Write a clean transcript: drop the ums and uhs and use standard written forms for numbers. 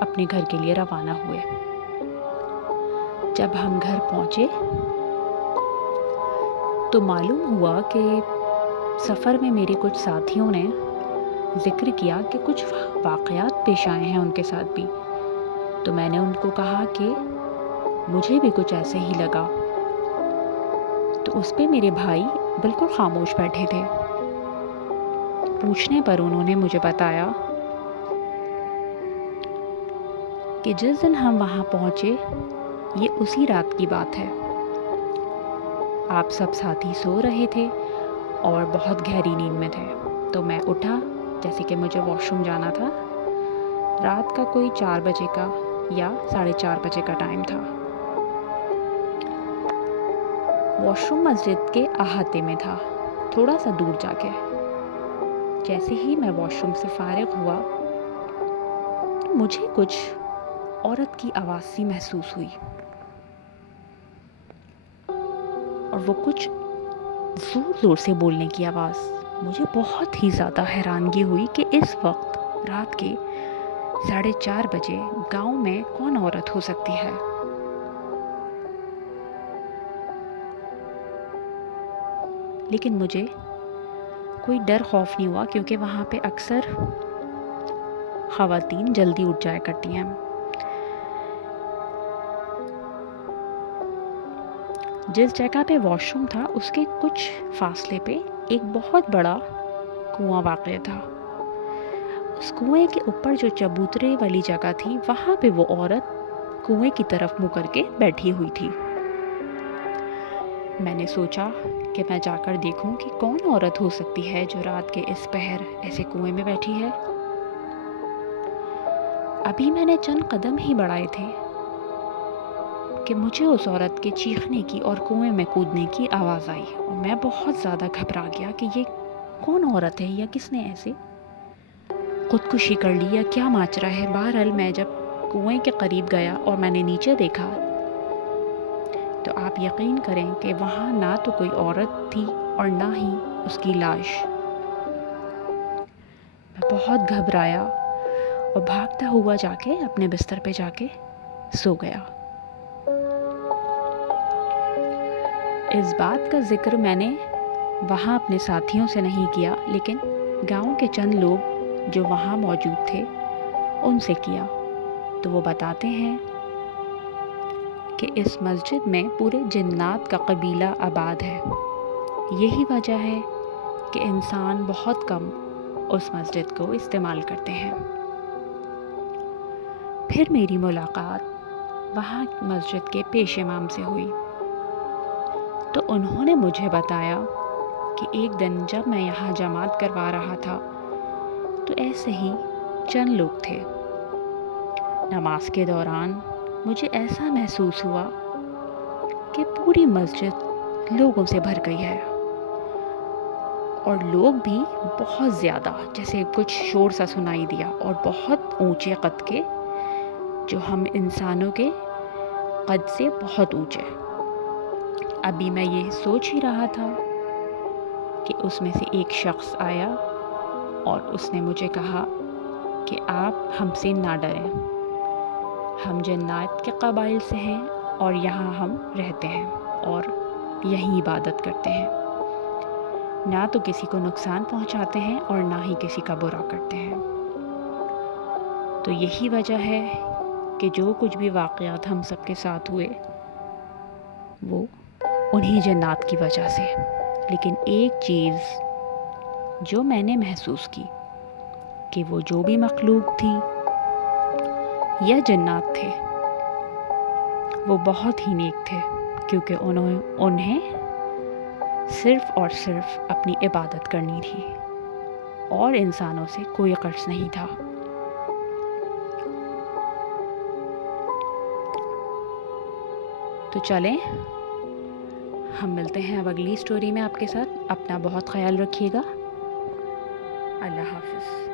اپنے گھر کے لیے روانہ ہوئے۔ جب ہم گھر پہنچے تو معلوم ہوا کہ سفر میں میرے کچھ ساتھیوں نے ذکر کیا کہ کچھ واقعات پیش آئے ہیں ان کے ساتھ بھی۔ تو میں نے ان کو کہا کہ مجھے بھی کچھ ایسے ہی لگا۔ تو اس پہ میرے بھائی بالکل خاموش بیٹھے تھے۔ پوچھنے پر انہوں نے مجھے بتایا کہ جس دن ہم وہاں پہنچے یہ اسی رات کی بات ہے۔ آپ سب ساتھی سو رہے تھے اور بہت گہری نیند میں تھے۔ تو میں اٹھا جیسے کہ مجھے واش روم جانا تھا۔ رات کا کوئی 4 بجے کا یا 4:30 بجے کا ٹائم تھا۔ واش روم مسجد کے احاطے میں تھا، تھوڑا سا دور جا کے۔ جیسے ہی میں واش روم سے فارغ ہوا مجھے کچھ عورت کی آواز سی محسوس ہوئی، اور وہ کچھ زور زور سے بولنے کی آواز۔ مجھے بہت ہی زیادہ حیرانگی ہوئی کہ اس وقت رات کے 4:30 بجے گاؤں میں کون عورت ہو سکتی ہے۔ لیکن مجھے کوئی ڈر خوف نہیں ہوا، کیونکہ وہاں پہ اکثر خواتین جلدی اٹھ جایا کرتی ہیں۔ جس جگہ پہ واش روم تھا اس کے کچھ فاصلے پہ ایک بہت بڑا کنواں واقع تھا۔ اس کنویں کے اوپر جو چبوترے والی جگہ تھی وہاں پہ وہ عورت کنویں کی طرف منہ کر کے بیٹھی ہوئی تھی۔ میں نے سوچا کہ میں جا کر دیکھوں کہ کون عورت ہو سکتی ہے جو رات کے اس پہر ایسے کنویں میں بیٹھی ہے۔ ابھی میں نے چند قدم ہی بڑھائے تھے کہ مجھے اس عورت کے چیخنے کی اور کنویں میں کودنے کی آواز آئی، اور میں بہت زیادہ گھبرا گیا کہ یہ کون عورت ہے یا کس نے ایسے خودکشی کر لی یا کیا ماجرا ہے۔ بہرحال میں جب کنویں کے قریب گیا اور میں نے نیچے دیکھا تو آپ یقین کریں کہ وہاں نہ تو کوئی عورت تھی اور نہ ہی اس کی لاش۔ میں بہت گھبرایا اور بھاگتا ہوا جا کے اپنے بستر پہ جا کے سو گیا۔ اس بات کا ذکر میں نے وہاں اپنے ساتھیوں سے نہیں کیا، لیکن گاؤں کے چند لوگ جو وہاں موجود تھے ان سے کیا۔ تو وہ بتاتے ہیں کہ اس مسجد میں پورے جنات کا قبیلہ آباد ہے۔ یہی وجہ ہے کہ انسان بہت کم اس مسجد کو استعمال کرتے ہیں۔ پھر میری ملاقات وہاں مسجد کے پیش امام سے ہوئی، تو انہوں نے مجھے بتایا کہ ایک دن جب میں یہاں جماعت کروا رہا تھا تو ایسے ہی چند لوگ تھے۔ نماز کے دوران مجھے ایسا محسوس ہوا کہ پوری مسجد لوگوں سے بھر گئی ہے، اور لوگ بھی بہت زیادہ، جیسے کچھ شور سا سنائی دیا، اور بہت اونچے قد کے، جو ہم انسانوں کے قد سے بہت اونچے۔ ابھی میں یہ سوچ ہی رہا تھا کہ اس میں سے ایک شخص آیا اور اس نے مجھے کہا کہ آپ ہم سے نہ ڈریں، ہم جنات کے قبائل سے ہیں اور یہاں ہم رہتے ہیں اور یہیں عبادت کرتے ہیں، نہ تو کسی کو نقصان پہنچاتے ہیں اور نہ ہی کسی کا برا کرتے ہیں۔ تو یہی وجہ ہے کہ جو کچھ بھی واقعات ہم سب کے ساتھ ہوئے وہ انہی جنات کی وجہ سے۔ لیکن ایک چیز جو میں نے محسوس کی کہ وہ جو بھی مخلوق تھی یا جنات تھے وہ بہت ہی نیک تھے، کیونکہ انہیں صرف اور صرف اپنی عبادت کرنی تھی اور انسانوں سے کوئی قرض نہیں تھا۔ تو چلیں ہم ملتے ہیں اب اگلی سٹوری میں آپ کے ساتھ۔ اپنا بہت خیال رکھیے گا۔ اللہ حافظ۔